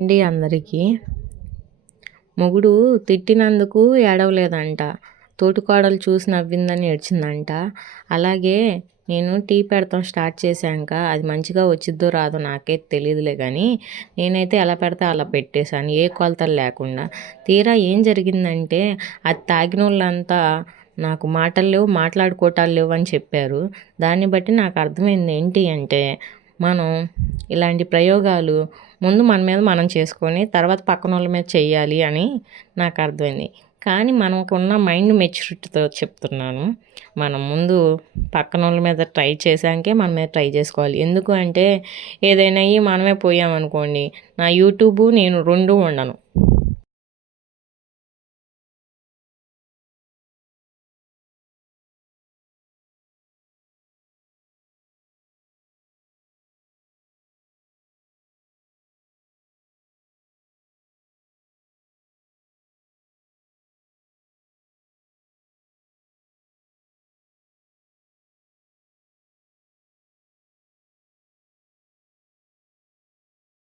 అండి అందరికీ. మొగుడు తిట్టినందుకు ఏడవలేదంట. తోటికోడలు చూసి నవ్విందని ఏడ్చిందంట. అలాగే నేను టీ పెడతాం స్టార్ట్ చేశాక అది మంచిగా వచ్చిద్దో రాదో నాకైతే తెలియదులే కానీ నేనైతే ఎలా పెడితే అలా పెట్టేశాను, ఏ కొలతలు లేకుండా. తీరా ఏం జరిగిందంటే అది తాగినోళ్ళంతా నాకు మాటలు లేవు, మాట్లాడుకోవటాలు లేవు అని చెప్పారు. దాన్ని బట్టి నాకు అర్థమైంది ఏంటి అంటే, మనం ఇలాంటి ప్రయోగాలు ముందు మన మీద మనం చేసుకొని తర్వాత పక్కనోళ్ళ మీద చెయ్యాలి అని నాకు అర్థమైంది. కానీ మనకున్న మైండ్ మెచ్యూరిటీతో చెప్తున్నాను. మనం ముందు పక్కనోళ్ళ మీద ట్రై చేశాకే మన మీద ట్రై చేసుకోవాలి. ఎందుకు అంటే ఏదైనా అయ్యి మనమే పోయామనుకోండి, నా యూట్యూబ్ నేను 2 ఉండను.